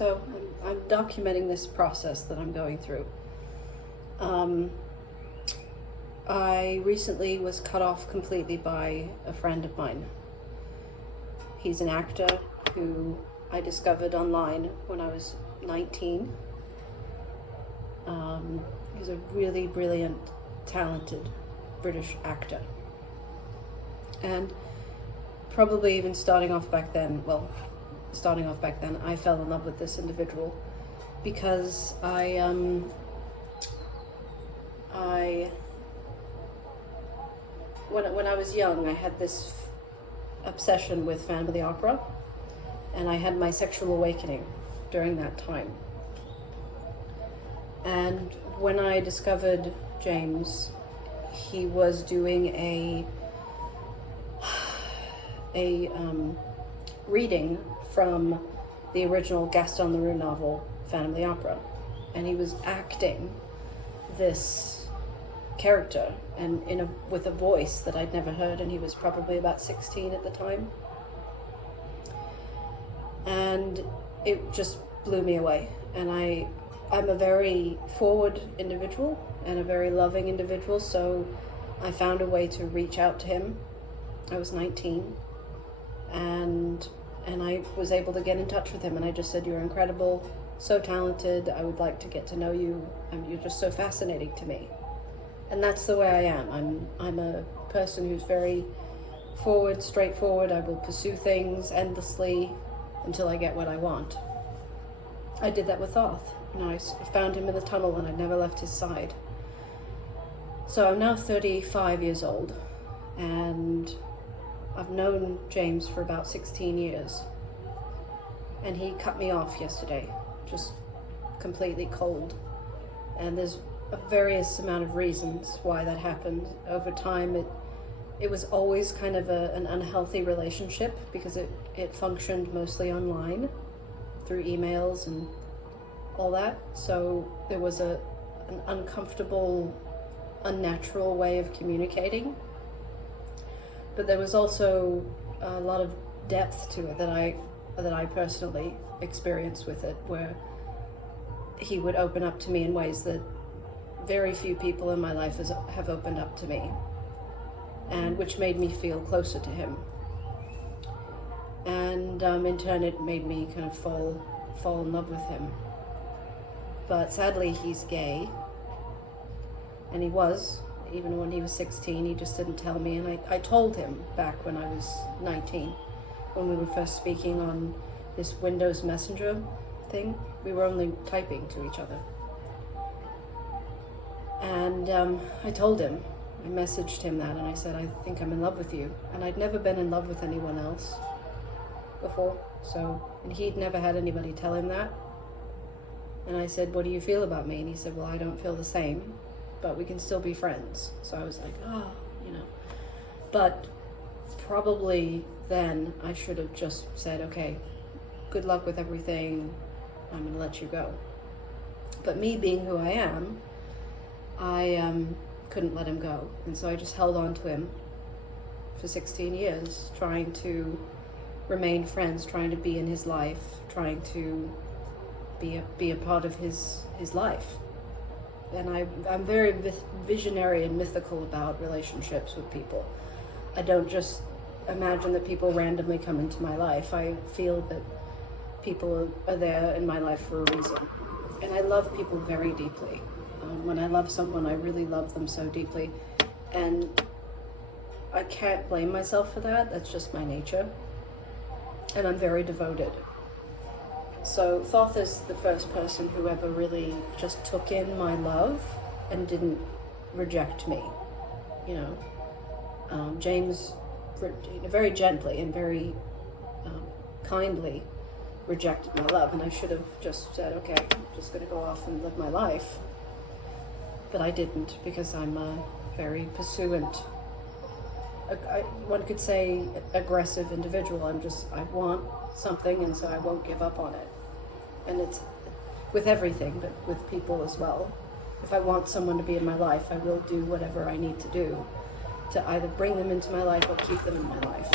So I'm documenting this process that I'm going through. I recently was cut off completely by a friend of mine. He's an actor who I discovered online when I was 19. He's a really brilliant, talented British actor. And probably even starting off back then, I fell in love with this individual because when I was young, I had this obsession with Phantom of the Opera, and I had my sexual awakening during that time. And when I discovered James, he was doing a reading from the original Gaston Leroux novel, Phantom of the Opera, and he was acting this character and with a voice that I'd never heard, and he was probably about 16 at the time, and it just blew me away. And I'm a very forward individual and a very loving individual, so I found a way to reach out to him. I was 19, and I was able to get in touch with him, and I just said, "You're incredible, so talented, I would like to get to know you, you're just so fascinating to me." And that's the way I am. I'm a person who's very forward, straightforward. I will pursue things endlessly until I get what I want. I did that with Thoth. I found him in the tunnel and I never left his side. So I'm now 35 years old, and I've known James for about 16 years. And he cut me off yesterday, just completely cold. And there's a various amount of reasons why that happened. Over time, it was always kind of an unhealthy relationship because it functioned mostly online through emails and all that. So there was an uncomfortable, unnatural way of communicating. But there was also a lot of depth to it that I personally experienced with it, where he would open up to me in ways that very few people in my life have opened up to me, and which made me feel closer to him. And in turn, it made me kind of fall in love with him. But sadly, he's gay, and he was, even when he was 16, he just didn't tell me. And I told him back when I was 19, when we were first speaking on this Windows Messenger thing. We were only typing to each other. And I told him, I messaged him that, and I said, "I think I'm in love with you." And I'd never been in love with anyone else before, and he'd never had anybody tell him that. And I said, "What do you feel about me?" And he said, "Well, I don't feel the same, but we can still be friends." So I was like, But probably then I should have just said, "Okay, good luck with everything, I'm going to let you go." But me being who I am, I couldn't let him go. And so I just held on to him for 16 years, trying to remain friends, trying to be in his life, trying to be a part of his life. And I'm very visionary and mythical about relationships with people. I don't just imagine that people randomly come into my life. I feel that people are there in my life for a reason. And I love people very deeply. When I love someone, I really love them so deeply. And I can't blame myself for that. That's just my nature. And I'm very devoted. So Thoth is the first person who ever really just took in my love and didn't reject me. James very gently and very kindly rejected my love, and I should have just said, "Okay, I'm just going to go off and live my life." But I didn't, because I'm a very pursuant, one could say aggressive individual. I want something, and so I won't give up on it. And it's with everything, but with people as well. If I want someone to be in my life, I will do whatever I need to do to either bring them into my life or keep them in my life.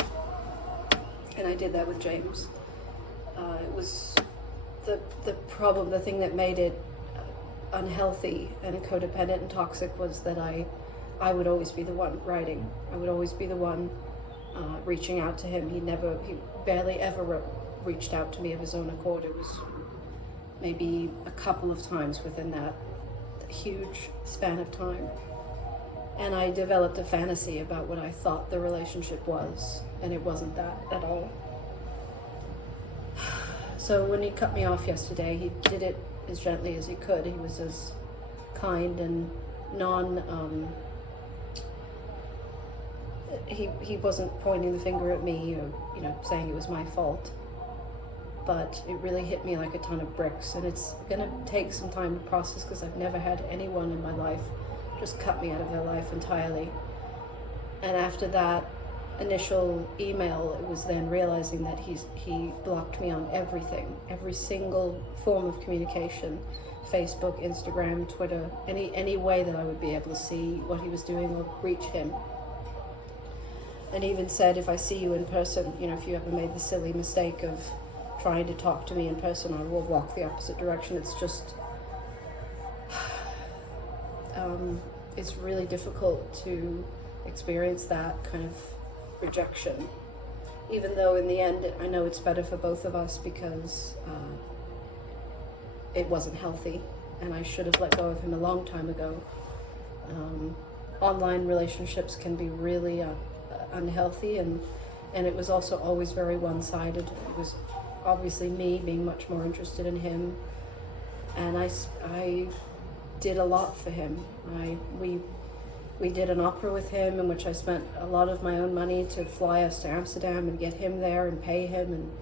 And I did that with James. It was the problem, the thing that made it unhealthy and codependent and toxic was that I would always be the one writing. I would always be the one reaching out to him. He barely ever reached out to me of his own accord. It was maybe a couple of times within that huge span of time. And I developed a fantasy about what I thought the relationship was, and it wasn't that at all. So when he cut me off yesterday, he did it as gently as he could. He was as kind and he wasn't pointing the finger at me or saying it was my fault. But it really hit me like a ton of bricks, and it's gonna take some time to process because I've never had anyone in my life just cut me out of their life entirely. And after that initial email, it was then realizing that he blocked me on everything, every single form of communication, Facebook, Instagram, Twitter, any way that I would be able to see what he was doing or reach him. And even said, if I see you in person, if you ever made the silly mistake of trying to talk to me in person, I will walk the opposite direction. It's just it's really difficult to experience that kind of rejection, even though in the end I know it's better for both of us because it wasn't healthy and I should have let go of him a long time ago. Online relationships can be really unhealthy, and it was also always very one-sided. It was obviously me being much more interested in him, and I did a lot for him. We did an opera with him in which I spent a lot of my own money to fly us to Amsterdam and get him there and pay him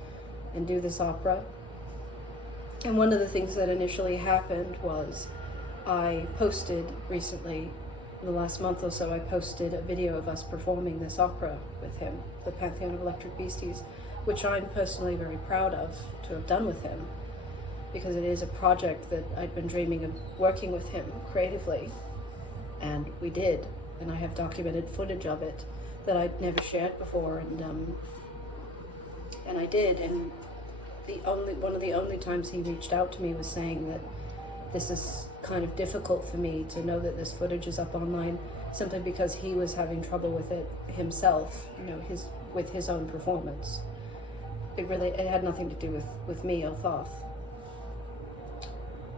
and do this opera. And one of the things that initially happened was I posted recently, in the last month or so, I posted a video of us performing this opera with him, the Pantheon of Electric Beasties, which I'm personally very proud of to have done with him, because it is a project that I'd been dreaming of working with him creatively, and we did, and I have documented footage of it that I'd never shared before, and I did, and one of the only times he reached out to me was saying that this is kind of difficult for me to know that this footage is up online, simply because he was having trouble with it himself, with his own performance. It had nothing to do with me or Thoth.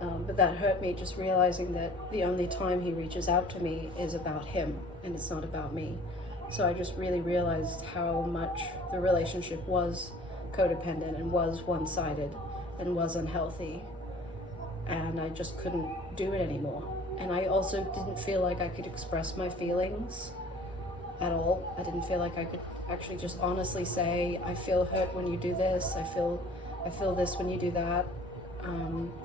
But that hurt me, just realizing that the only time he reaches out to me is about him and it's not about me. So I just really realized how much the relationship was codependent and was one-sided and was unhealthy, and I just couldn't do it anymore. And I also didn't feel like I could express my feelings at all. I didn't feel like I could actually just honestly say, I feel hurt when you do this, I feel this when you do that.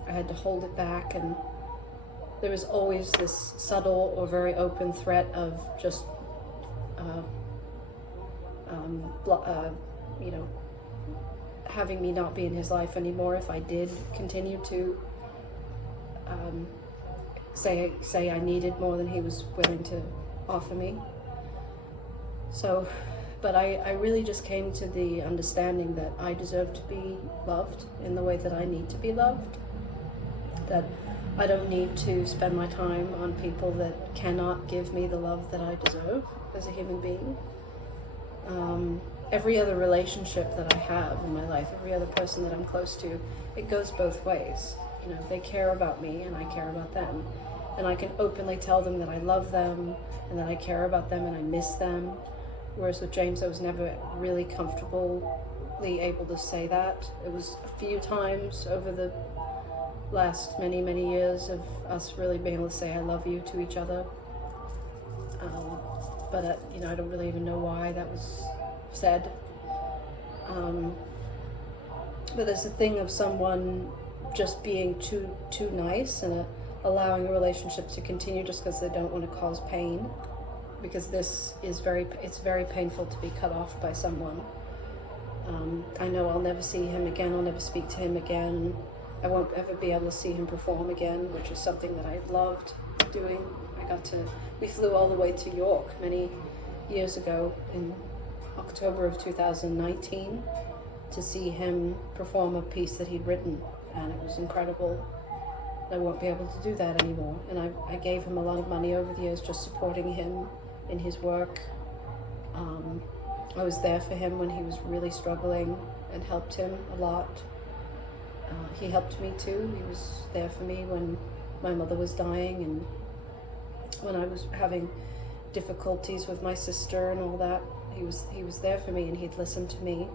I had to hold it back, and there was always this subtle or very open threat of just having me not be in his life anymore if I did continue to say I needed more than he was willing to offer me. So, but I really just came to the understanding that I deserve to be loved in the way that I need to be loved, that I don't need to spend my time on people that cannot give me the love that I deserve as a human being. Every other relationship that I have in my life, every other person that I'm close to, it goes both ways. They care about me and I care about them. And I can openly tell them that I love them and that I care about them and I miss them. Whereas with James, I was never really comfortably able to say that. It was a few times over the last many, many years of us really being able to say I love you to each other. But I don't really even know why that was said. But there's a thing of someone just being too nice and allowing a relationship to continue just because they don't want to cause pain, because it's very painful to be cut off by someone. I know I'll never see him again, I'll never speak to him again, I won't ever be able to see him perform again, which is something that I loved doing. We flew all the way to York many years ago in October of 2019 to see him perform a piece that he'd written and it was incredible. I won't be able to do that anymore. And I gave him a lot of money over the years, just supporting him in his work. I was there for him when he was really struggling and helped him a lot. He helped me too. He was there for me when my mother was dying and when I was having difficulties with my sister and all that. He was there for me, and he'd listen to me.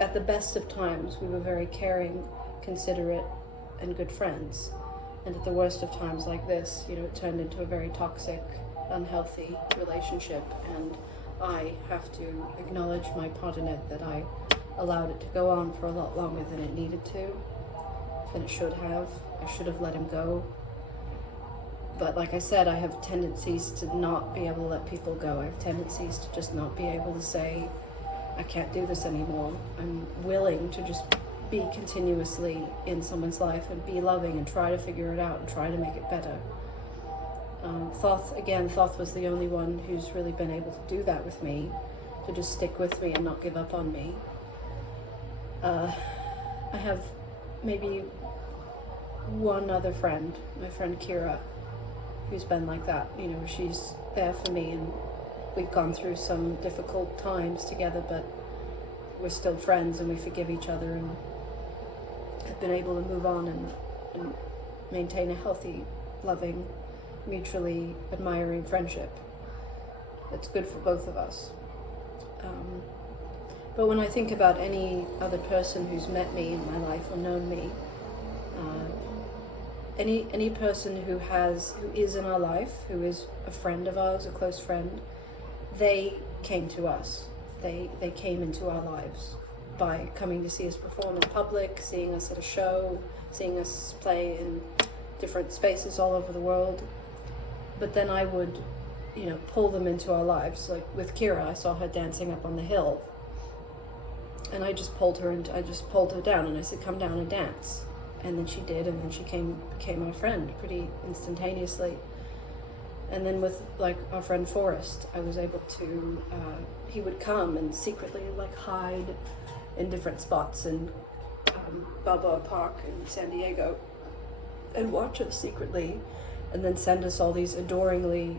At the best of times, we were very caring, considerate, and good friends. And at the worst of times like this, it turned into a very toxic, unhealthy relationship. And I have to acknowledge my part in it, that I allowed it to go on for a lot longer than it needed to, than it should have. I should have let him go. But like I said, I have tendencies to not be able to let people go. I have tendencies to just not be able to say, I can't do this anymore. I'm willing to just be continuously in someone's life and be loving and try to figure it out and try to make it better. Thoth was the only one who's really been able to do that with me, to just stick with me and not give up on me. I have maybe one other friend, my friend Kira, who's been like that. She's there for me, and we've gone through some difficult times together, but we're still friends and we forgive each other and have been able to move on and maintain a healthy, loving, mutually admiring friendship that's good for both of us. But when I think about any other person who's met me in my life or known me, any person who is in our life, who is a friend of ours, a close friend, they came to us. They came into our lives by coming to see us perform in public, seeing us at a show, seeing us play in different spaces all over the world. But then I would, pull them into our lives. Like with Kira, I saw her dancing up on the hill, and I just pulled her down, and I said, "Come down and dance." And then she did, and then she became my friend pretty instantaneously. And then with our friend Forrest, I was able to, he would come and secretly hide in different spots in Balboa Park in San Diego and watch us secretly, and then send us all these adoringly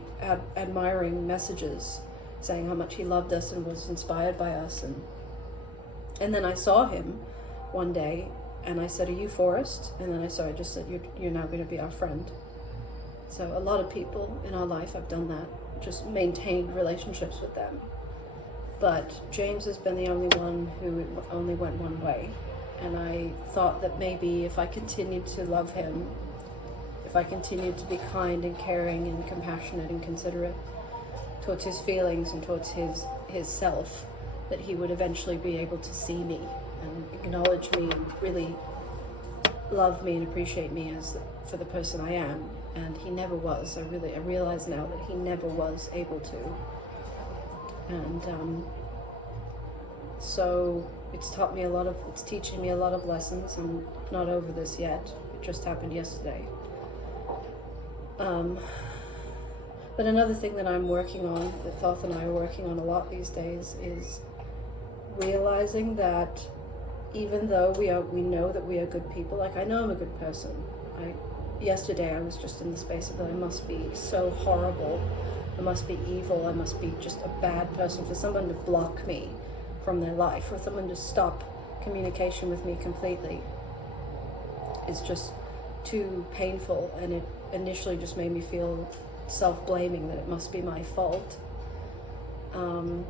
admiring messages saying how much he loved us and was inspired by us. And then I saw him one day, and I said, "Are you Forrest?" And then I just said, you're now going to be our friend. So a lot of people in our life, I've done that, just maintained relationships with them. But James has been the only one who only went one way. And I thought that maybe if I continued to love him, if I continued to be kind and caring and compassionate and considerate towards his feelings and towards his self, that he would eventually be able to see me and acknowledge me and really love me and appreciate me for the person I am. And he never was. I realize now that he never was able to. And so it's teaching me a lot of lessons. I'm not over this yet. It just happened yesterday. But another thing that I'm working on, that Thoth and I are working on a lot these days, is realizing that even though we know that we are good people, I know I'm a good person. Yesterday I was just in the space of that I must be so horrible, I must be evil, I must be just a bad person for someone to block me from their life, for someone to stop communication with me completely. It's just too painful, and it initially just made me feel self-blaming that it must be my fault. And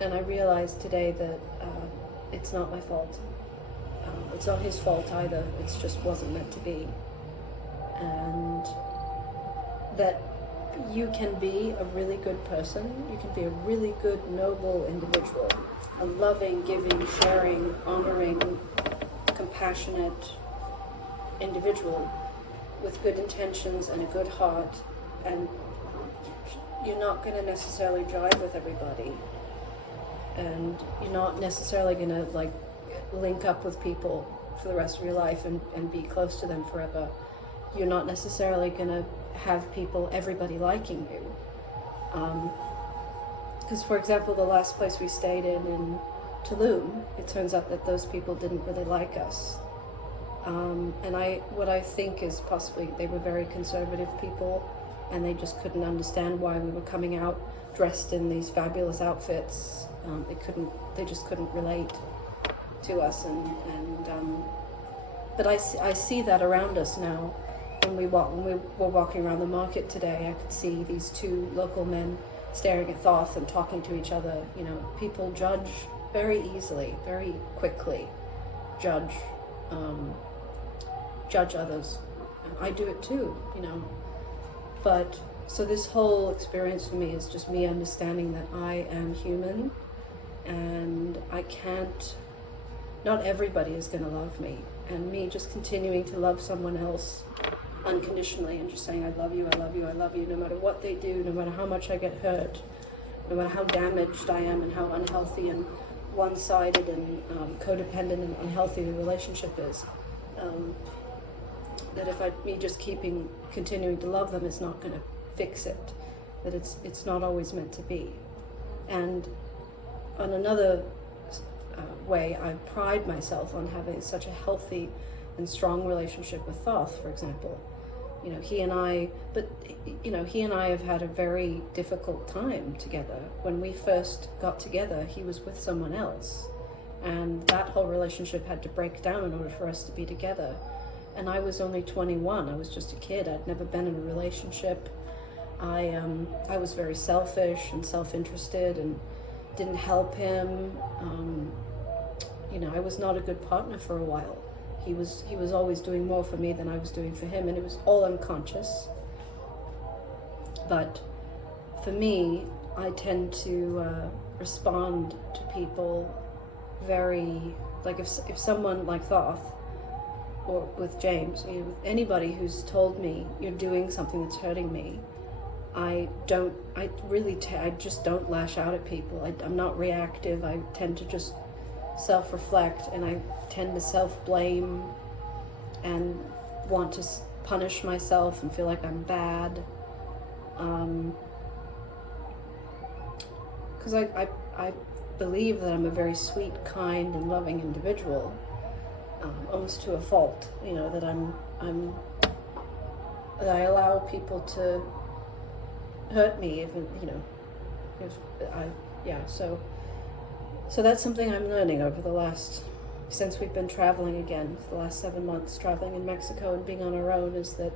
I realized today that it's not my fault. It's not his fault either. It just wasn't meant to be. And that you can be a really good person. You can be a really good, noble individual. A loving, giving, sharing, honoring, compassionate individual with good intentions and a good heart. And you're not going to necessarily jive with everybody. And you're not necessarily going to link up with people for the rest of your life and be close to them forever. You're not necessarily going to have everybody liking you. Because, for example, the last place we stayed in Tulum, it turns out that those people didn't really like us. And what I think is possibly they were very conservative people, and they just couldn't understand why we were coming out dressed in these fabulous outfits. They just couldn't relate to us, but I see that around us now. When we were walking around the market today, I could see these two local men staring at Thoth and talking to each other. You know, people judge very easily, very quickly, judge others. I do it too, you know. But so this whole experience for me is just me understanding that I am human, and not everybody is going to love me, and me just continuing to love someone else unconditionally and just saying, I love you, I love you, I love you, no matter what they do, no matter how much I get hurt, no matter how damaged I am and how unhealthy and one-sided and codependent and unhealthy the relationship is, that if me just continuing to love them is not going to fix it, that it's not always meant to be. And on another way, I pride myself on having such a healthy and strong relationship with Thoth, for example. You know, he and I have had a very difficult time together. When we first got together, he was with someone else, and that whole relationship had to break down in order for us to be together. And I was only 21. I was just a kid. I'd never been in a relationship. I was very selfish and self-interested and didn't help him. You know, I was not a good partner for a while. He was always doing more for me than I was doing for him, and it was all unconscious. But for me, I tend to respond to people very, like if someone like Thoth, or with James, you know, with anybody who's told me you're doing something that's hurting me, I just don't lash out at people. I'm not reactive. I tend to just self-reflect, and I tend to self-blame and want to punish myself and feel like I'm bad, because I believe that I'm a very sweet, kind, and loving individual, almost to a fault. You know, that that I allow people to hurt me, even, you know, So that's something I'm learning since we've been traveling again, the last 7 months, traveling in Mexico and being on our own, is that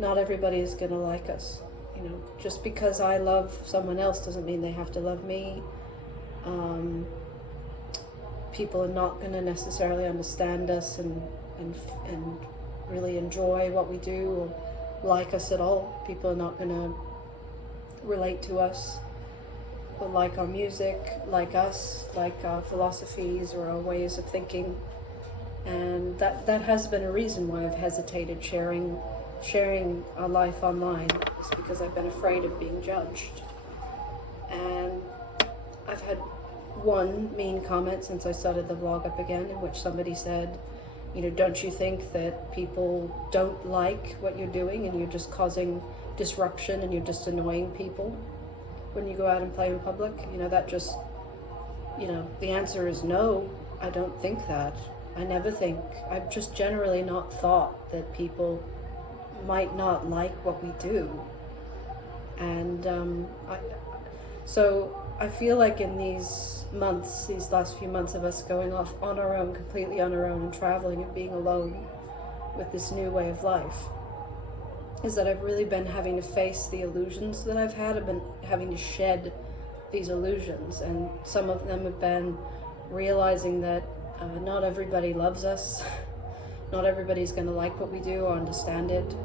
not everybody is going to like us. You know, just because I love someone else doesn't mean they have to love me. People are not going to necessarily understand us and really enjoy what we do or like us at all. People are not going to relate to us, but like our music, like us, like our philosophies or our ways of thinking. And that has been a reason why I've hesitated sharing our life online, is because I've been afraid of being judged. And I've had one mean comment since I started the vlog up again, in which somebody said, you know, don't you think that people don't like what you're doing and you're just causing disruption and you're just annoying people when you go out and play in public? You know, that just, you know, the answer is no, I don't think that. I've just generally not thought that people might not like what we do. And so I feel like in these last few months of us going off on our own, completely on our own, and traveling and being alone with this new way of life, is that I've really been having to face the illusions that I've had. I've been having to shed these illusions, and some of them have been realizing that not everybody loves us. Not everybody's going to like what we do or understand it.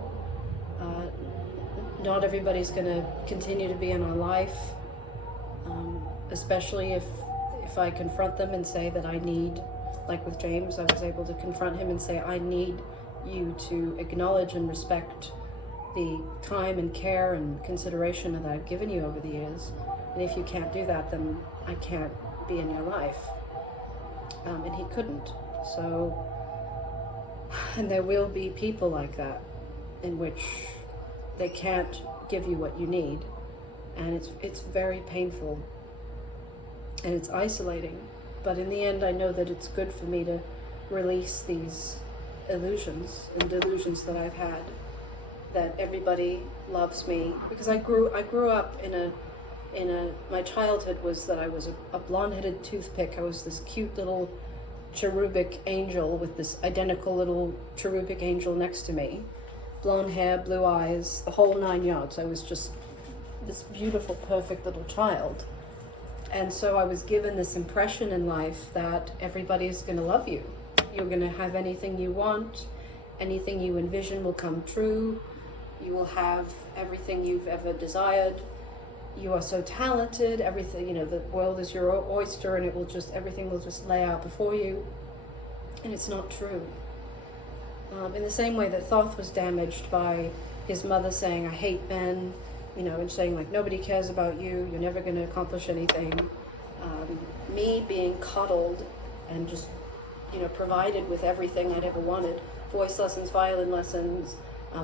Not everybody's going to continue to be in our life, especially if I confront them and say that I need, like with James, I was able to confront him and say, I need you to acknowledge and respect the time and care and consideration that I've given you over the years. And if you can't do that, then I can't be in your life. And he couldn't. So, and there will be people like that, in which they can't give you what you need. And it's very painful. And it's isolating. But in the end, I know that it's good for me to release these illusions and delusions that I've had, that everybody loves me, because I grew up my childhood was that I was a blonde-headed toothpick. I was this cute little cherubic angel with this identical little cherubic angel next to me. Blonde hair, blue eyes, the whole 9 yards. I was just this beautiful, perfect little child. And so I was given this impression in life that everybody is going to love you. You're going to have anything you want, anything you envision will come true. You will have everything you've ever desired. You are so talented, everything, the world is your oyster, and everything will just lay out before you. And it's not true. In the same way that Thoth was damaged by his mother saying, I hate men, and saying, like, nobody cares about you, you're never going to accomplish anything. Me being coddled and just, provided with everything I'd ever wanted, voice lessons, violin lessons,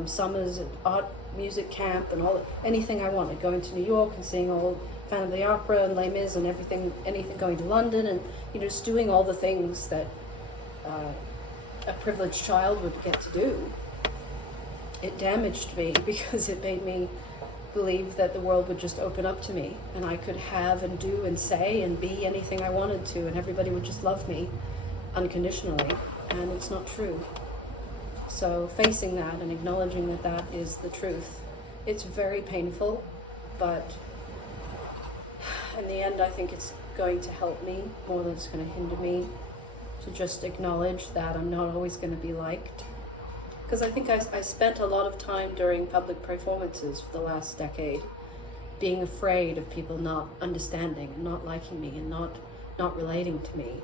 summers at art music camp, and anything I wanted, going to New York and seeing all Phantom of the Opera and Les Mis and anything, going to London, and just doing all the things that a privileged child would get to do. It damaged me because it made me believe that the world would just open up to me, and I could have and do and say and be anything I wanted to, and everybody would just love me unconditionally, and it's not true. So facing that and acknowledging that that is the truth, it's very painful, but in the end I think it's going to help me more than it's going to hinder me, to just acknowledge that I'm not always going to be liked. Because I think I spent a lot of time during public performances for the last decade being afraid of people not understanding and not liking me and not relating to me.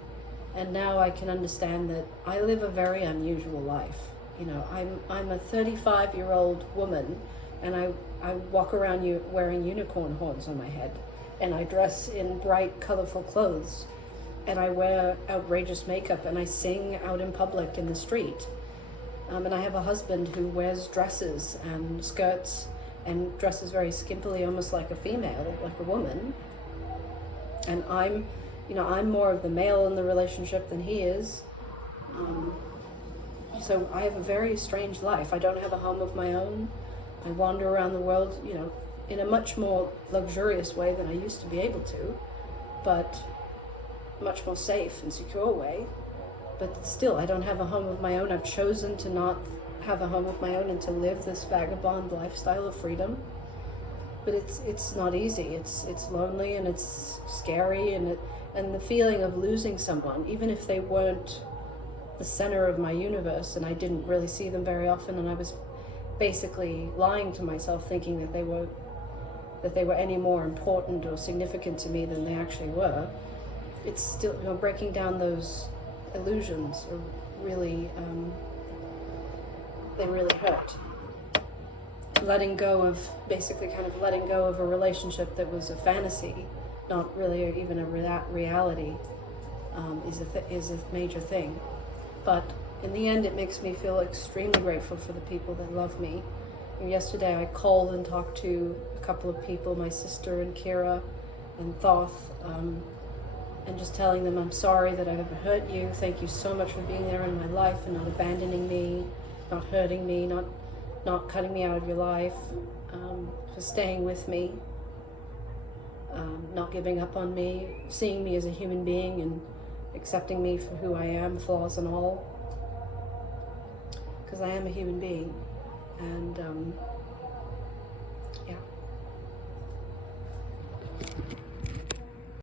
And now I can understand that I live a very unusual life. I'm a 35-year-old woman, and I walk around wearing unicorn horns on my head, and I dress in bright, colorful clothes, and I wear outrageous makeup, and I sing out in public in the street. And I have a husband who wears dresses and skirts and dresses very skimpily, almost like a female, like a woman. And I'm more of the male in the relationship than he is. So I have a very strange life. I don't have a home of my own. I wander around the world, in a much more luxurious way than I used to be able to, but much more safe and secure way. But still, I don't have a home of my own. I've chosen to not have a home of my own and to live this vagabond lifestyle of freedom. But it's not easy. It's lonely, and it's scary, and the feeling of losing someone, even if they weren't the center of my universe and I didn't really see them very often, and I was basically lying to myself thinking that they were any more important or significant to me than they actually were. It's still, breaking down those illusions are really, they really hurt. Letting go of a relationship that was a fantasy, not really even a reality, is a major thing. But in the end, it makes me feel extremely grateful for the people that love me. And yesterday I called and talked to a couple of people, my sister and Kira and Thoth, and just telling them I'm sorry that I've ever hurt you. Thank you so much for being there in my life and not abandoning me, not hurting me, not cutting me out of your life, for staying with me, not giving up on me, seeing me as a human being and accepting me for who I am, flaws and all, because I am a human being. And